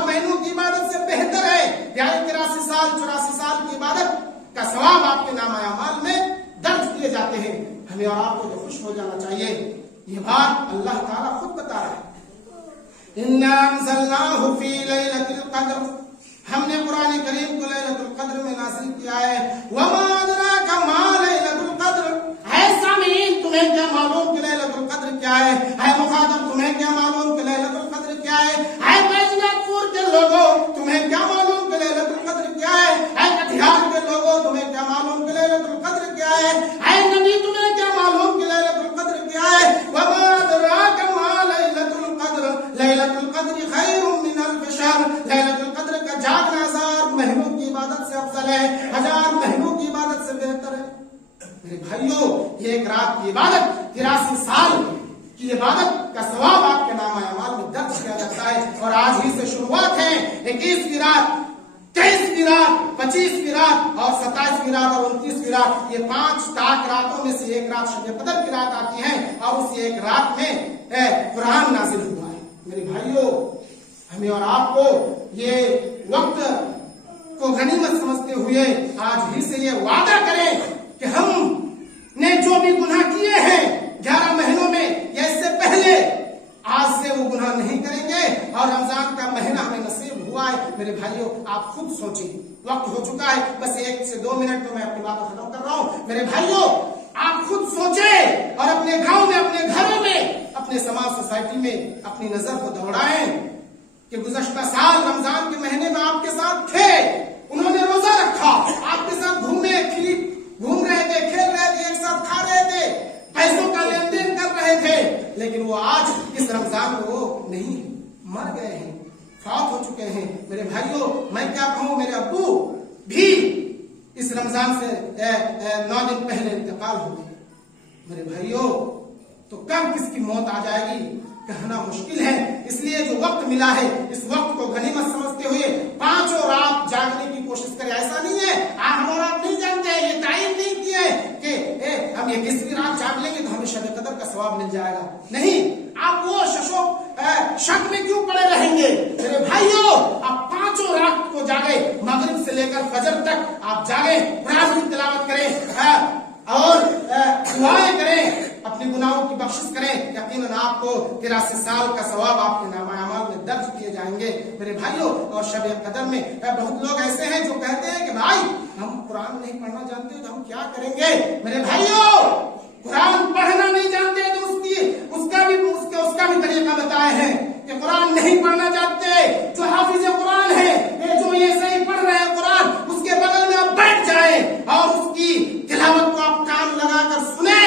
1000 महीनों की इबादत से बेहतर है। यानी 83 साल 84 साल की इबादत का सवाब आपके नामा अमाल में दर्ज किए जाते हैं। हमें और आपको तो खुश हो जाना चाहिए। ये बात अल्लाह ताला खुद बता रहा है, इन्ना अंज़लनाहु फी लैलतिल क़द्र, हमने कुरान करीम को लैलतुल क़द्र में नाज़िल किया है। वमा अदराका मा लैलतुल क़द्र, है सामीन तुम्हें क्या मालूम कि लैलतुल क़द्र क्या है मुखातब तुम्हें क्या मालूम कि लैलतुल क़द्र क्या है बैजनाथपुर के लोगों तुम्हें क्या मालूम कि लैलतुल क़द्र क्या है कटिहार के लोगों तुम्हें क्या मालूम कि लैलतुल क़द्र क्या है नबी तुम्हें क्या मालूम कि लैलतुल क़द्र क्या है। वमा अदराका मा लैलतुल क़द्र, लैलतुल क़द्र खैरुम मिन अल्फ शहर, लैलतुल क़द्र का जागना 1000 महीनों की इबादत से अफजल है, 1000 महीनों की इबादत से बेहतर है। मेरे भाइयों, ये एक रात की इबादत 83 साल की इबादत का सवाब आपके नामा अमाल में दर्ज किया जाता है। और आज ही से शुरुआत है। 21वीं रात, 23वीं रात, 25वीं रात और 27वीं रात और 29वीं रात, ये 5 ताक रातों में से एक रात शब कदर की रात आती है और उसी एक रात में कुरान नाजिल हुआ है। मेरे भाइयों, हमें और आपको ये वक्त को गनीमत समझते हुए आज ही से ये वादा करें कि हम ने जो भी गुनाह किए हैं 11 महीनों में या इससे पहले, आज से वो गुनाह नहीं करेंगे और रमजान का महीना हमें नसीब हुआ है। मेरे भाइयों, आप खुद सोचिए, वक्त हो चुका है, बस 1 से 2 मिनट में मैं अपनी बात खत्म कर रहा हूं। मेरे भाइयों, आप खुद सोचें और अपने गांव में, अपने घरों में, अपने समाज सोसाइटी में अपनी नजर को दौड़ाएं कि गुज़श्ता साल रमजान के महीने में आपके साथ थे, उन्होंने रोजा रखा, आपके साथ घूम रहे थे, खेल रहे थे, एक साथ खा रहे थे, पैसों का लेन देन कर रहे थे, लेकिन वो आज इस रमजान में वो नहीं, मर गए हैं, फौत हो चुके हैं। मेरे भाइयों, मैं क्या कहूं, मेरे अब्बू भी इस रमजान से 9 दिन पहले इंतकाल हो गए। मेरे भाइयों, तो कब किसकी मौत आ जाएगी कहना मुश्किल है। इसलिए जो वक्त मिला है, इस वक्त को गनीमत समझते हुए 5 रात जागने की कोशिश करें। ऐसा नहीं है हम और आप नहीं जानते, ये तायीन नहीं किए कि हम 21वीं रात जाग लेंगे तो हमें शब कदर का सवाब मिल जाएगा। नहीं, आप वो शक में क्यों पड़े रहेंगे। मेरे भाइयों, आप 5 रात को जागे, मगरिब से लेकर फजर तक आप जागे, कुरान की तिलावत करें और दुआएं करें, अपने गुनाहों की बख्शिश करें। यकीनन आपको 83 साल का सवाब आपके नामा अमाल में दर्ज किए जाएंगे। मेरे भाइयों, और शब कदर में बहुत लोग ऐसे हैं जो कहते हैं कि भाई हम कुरान नहीं पढ़ना जानते तो हम क्या करेंगे। मेरे भाइयों, कुरान पढ़ना नहीं जानते तो उसका भी तरीका बताए हैं कि कुरान नहीं पढ़ना जानते, जो हाफिज कुरान है, जो ये सही पढ़ रहे हैं कुरान, उसके बगल में आप बैठ जाए और उसकी तिलावत को आप कान लगाकर सुने,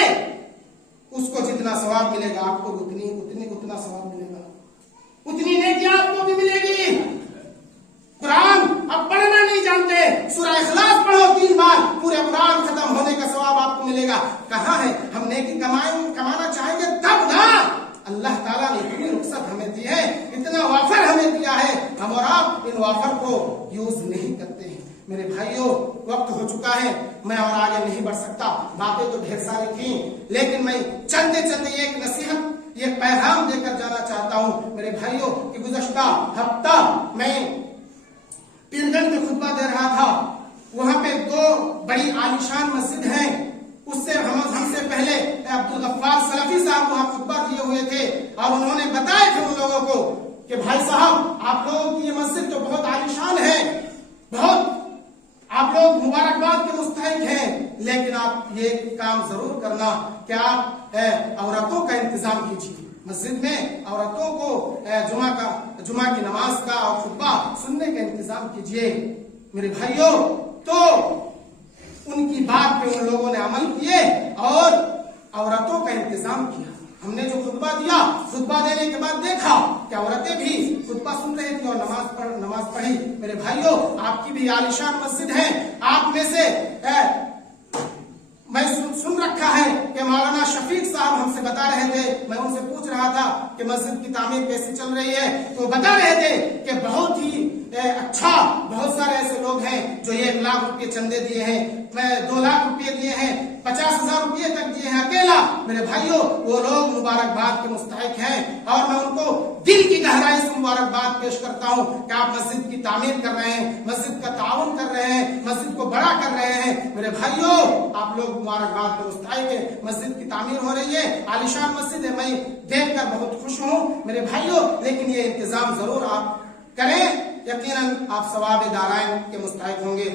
उसको जितना सवाब मिलेगा आपको उतना सवाब मिलेगा, उतनी नेकी आपको भी मिलेगी। कुरान अब पढ़ना नहीं जानते, सूरह इखलास पढ़ो 3 बार, पूरे कुरान खत्म होने का सवाब आपको मिलेगा। कहाँ है हम नेकी कमाना चाहेंगे तब ना। अल्लाह ताला ने इतनी रुखसत हमें दी है, इतना वाफर हमें दिया है, हम और आप इन वाफर को यूज नहीं करते हैं। मेरे भाइयों, वक्त हो चुका है, मैं और आगे नहीं बढ़ सकता। बातें तो ढेर सारी थी, लेकिन मैं चलते चलते एक नसीहत, ये पैगाम देकर जाना चाहता हूं। मेरे भाइयों, कि गुज़श्ता हफ्ता मैं पीरगंज में खुतबा दे रहा था, वहां पे 2 बड़ी आलीशान मस्जिद हैं। उससे हमसे पहले अब्दुल गफ्फार सलफी साहब वहां खुतबा दिए हुए थे और उन्होंने बताया थे उन लोगों को कि भाई साहब, आप लोगों की ये मस्जिद तो बहुत आलीशान है, बहुत आप लोग मुबारकबाद के मुस्तहिक हैं, लेकिन आप ये काम जरूर करना कि आप औरतों का इंतजाम कीजिए। मस्जिद में औरतों को जुमा की नमाज का और खुतबा सुनने का इंतजाम कीजिए। मेरे भाइयों, तो उनकी बात पे उन लोगों ने अमल किए और औरतों का इंतजाम किया। हमने जो खुतबा दिया, खुतबा देने के बाद देखा कि औरतें भी खुतबा सुन रही थी और नमाज पढ़ी। मेरे भाइयों, आपकी भी आलीशान मस्जिद है, आप में से मैं सुन रखा है कि मौलाना शफीक साहब हमसे बता रहे थे, मैं उनसे पूछ रहा था कि मस्जिद की तामीर कैसे चल रही है, तो बता रहे थे कि बहुत ही अच्छा, बहुत सारे ऐसे लोग हैं जो 1 लाख रुपए चंदे दिए हैं, 2 लाख रुपए दिए हैं, 50,000 रुपए तक दिए हैं अकेला। मेरे भाइयों, वो लोग मुबारकबाद के मुस्तहिक हैं और मैं उनको दिल की गहराई से मुबारकबाद पेश करता हूँ कि आप मस्जिद की तामीर कर रहे हैं, मस्जिद का ताउन कर रहे हैं, मस्जिद को बड़ा कर रहे हैं। मेरे भाइयों, आप लोग मुबारकबाद के मुस्तहिक है। मस्जिद की तामीर हो रही है, आलिशान मस्जिद है, मैं देखकर बहुत खुश हूँ मेरे भाइयों, लेकिन ये इंतजाम जरूर आप करें, यकीनन आप सवाब दाराइन के मुस्तहिक होंगे।